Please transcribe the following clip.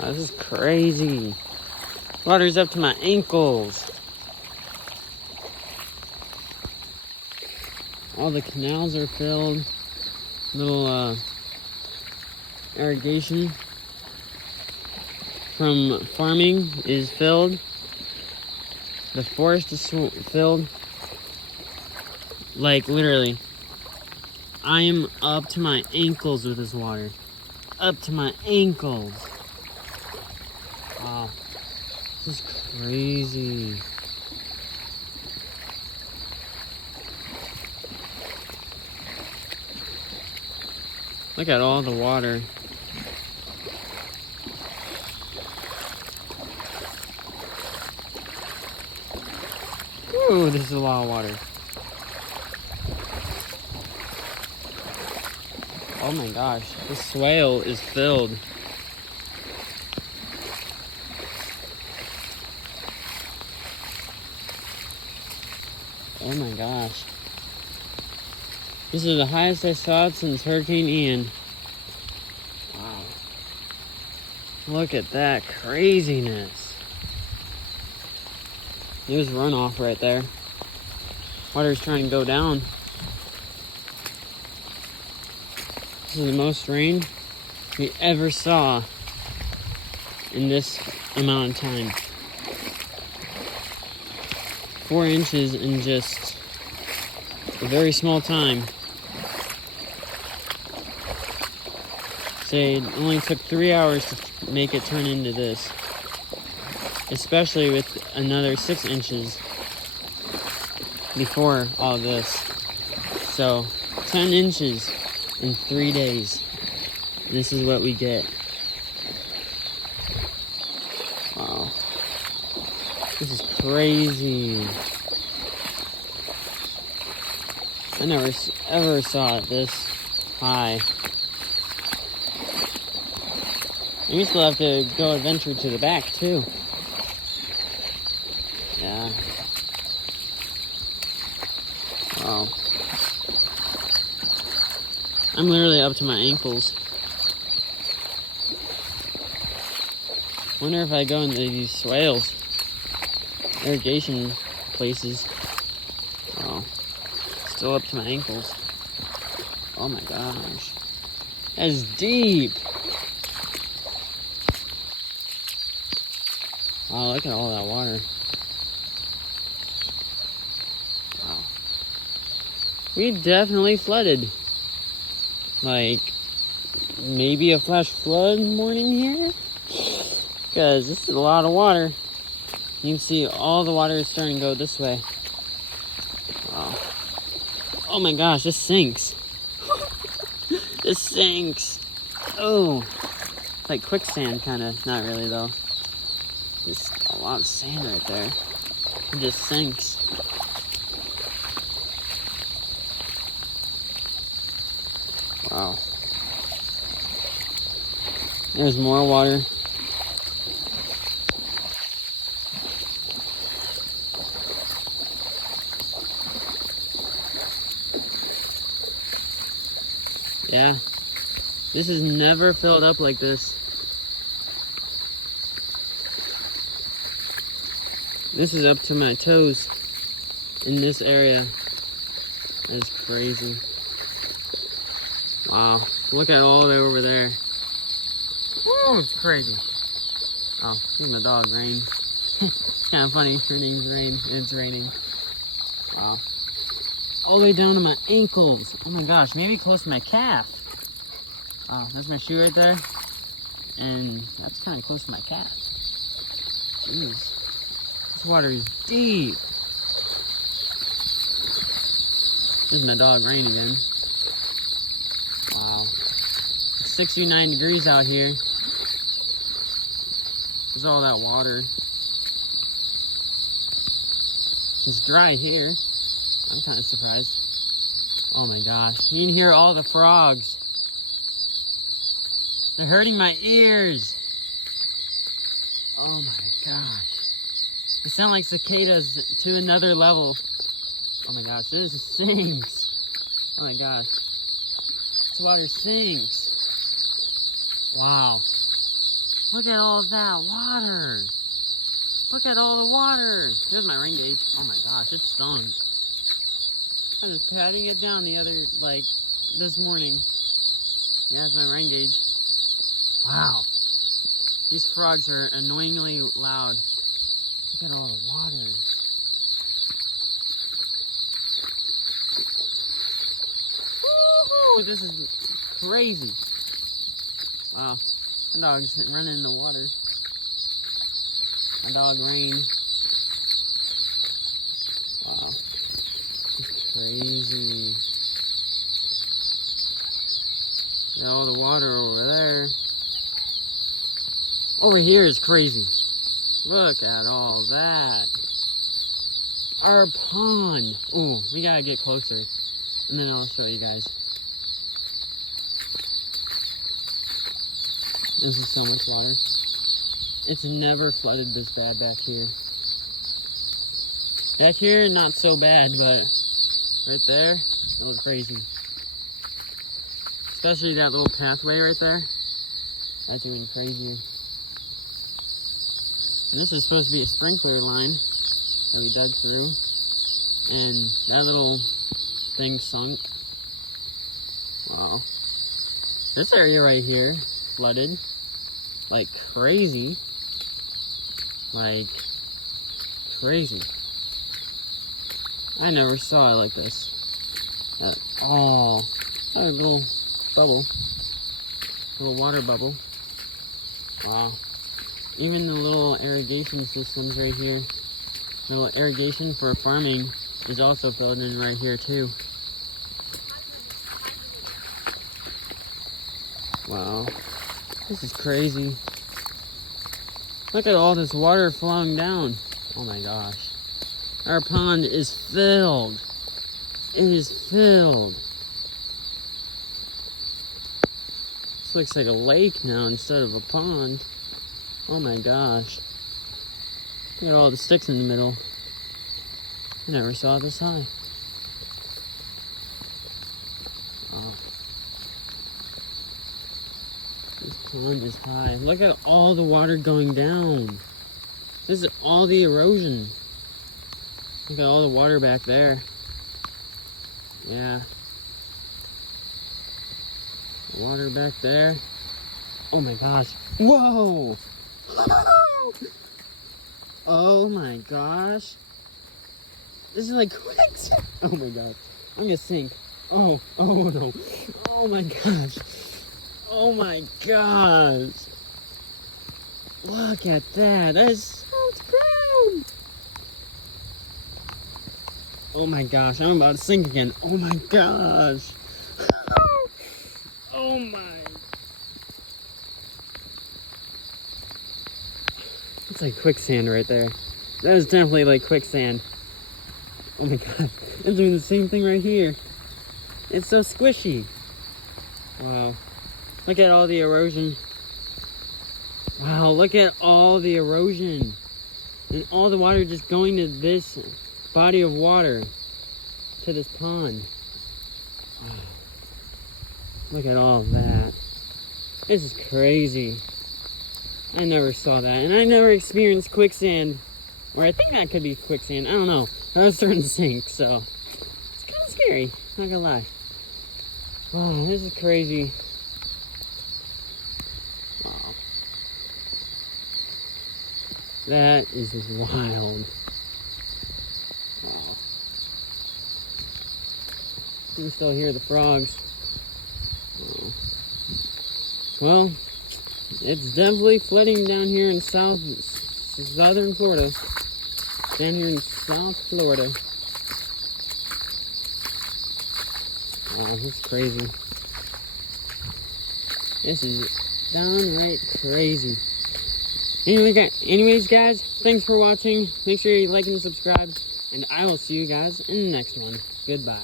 Oh, this is crazy. Water's up to my ankles. All the canals are filled. Little irrigation from farming is filled. The forest is filled. Like literally, I am up to my ankles with this water. Up to my ankles. Wow, this is crazy. Look at all the water. Ooh, this is a lot of water. Oh my gosh, this swale is filled. Oh my gosh. This is the highest I saw it since Hurricane Ian. Wow. Look at that craziness. There's runoff right there. Water's trying to go down. This is the most rain we ever saw in this amount of time. 4 inches in just a very small time. Say it only took 3 hours to make it turn into this. Especially with another 6 inches before all this. So 10 inches in 3 days. This is what we get. Wow. This is crazy. I never ever saw it this high. And we still have to go adventure to the back too. Yeah. Wow. I'm literally up to my ankles. Wonder if I go into these swales, irrigation places. Oh, still up to my ankles. Oh my gosh. That's deep. Wow, look at all that water. Wow. We definitely flooded. Like, maybe a flash flood morning here? Because this is a lot of water. You can see all the water is starting to go this way. Wow. Oh my gosh, this sinks. This sinks. Oh. Like quicksand, kind of. Not really, though. Just a lot of sand right there. It just sinks. Wow. There's more water. Yeah. This has never filled up like this. This is up to my toes in this area. It's crazy. Wow, look at all that over there. Oh, it's crazy. Oh, here's my dog, Rain. It's kind of funny, her name's Rain, and it's raining. Wow. All the way down to my ankles. Oh my gosh, maybe close to my calf. Oh, that's my shoe right there. And that's kind of close to my calf. Jeez. This water is deep. There's my dog, Rain, again. Wow. It's 69 degrees out here. There's all that water. It's dry here. I'm kind of surprised. Oh my gosh. You can hear all the frogs. They're hurting my ears. Oh my gosh. They sound like cicadas to another level. Oh my gosh, this sinks. Oh my gosh. This water sinks. Wow. Look at all that water. Look at all the water. Here's my rain gauge. Oh my gosh, it stunk. I was patting it down this morning. Yeah, it's my rain gauge. Wow. These frogs are annoyingly loud. Look at all the water. Woohoo! This is crazy. Wow. My dog's running in the water. My dog Rain. Wow. It's crazy. Got all the water over there. Over here is crazy. Look at all that. Our pond. Ooh, we gotta get closer. And then I'll show you guys. This is so much water. It's never flooded this bad back here. Back here, not so bad, but right there, it looks crazy. Especially that little pathway right there. That's even crazier. And this is supposed to be a sprinkler line that we dug through. And that little thing sunk. Wow. This area right here flooded like crazy. Like crazy. I never saw it like this at all. A little bubble. Little water bubble. Wow. Even the little irrigation systems right here. The little irrigation for farming is also filled in right here too. Wow. This is crazy. Look at all this water flowing down. Oh my gosh. Our pond is filled. It is filled. This looks like a lake now instead of a pond. Oh my gosh. Look at all the sticks in the middle. I never saw it this high. Oh. This pond is high. Look at all the water going down. This is all the erosion. Look at all the water back there. Yeah. Water back there. Oh my gosh. Whoa! Oh my gosh. This is like quicksand. Oh my gosh. I'm gonna sink. Oh no. Oh my gosh. Oh my gosh. Look at that. That is so ground. Oh my gosh. I'm about to sink again. Oh my gosh. Oh my. It's like quicksand right there. That is definitely like quicksand. Oh my god. I'm doing the same thing right here. It's so squishy. Wow. Look at all the erosion. Wow, look at all the erosion. And all the water just going to this body of water. To this pond. Wow. Look at all that. This is crazy. I never saw that. And I never experienced quicksand. Or I think that could be quicksand. I don't know. I was starting to sink, so it's kind of scary. Not gonna lie. Wow, this is crazy. Wow. That is wild. Wow. You can still hear the frogs. Well, it's definitely flooding down here in southern Florida. Down here in South Florida. Wow, this is crazy. This is downright crazy. Anyways, guys, thanks for watching. Make sure you like and subscribe. And I will see you guys in the next one. Goodbye.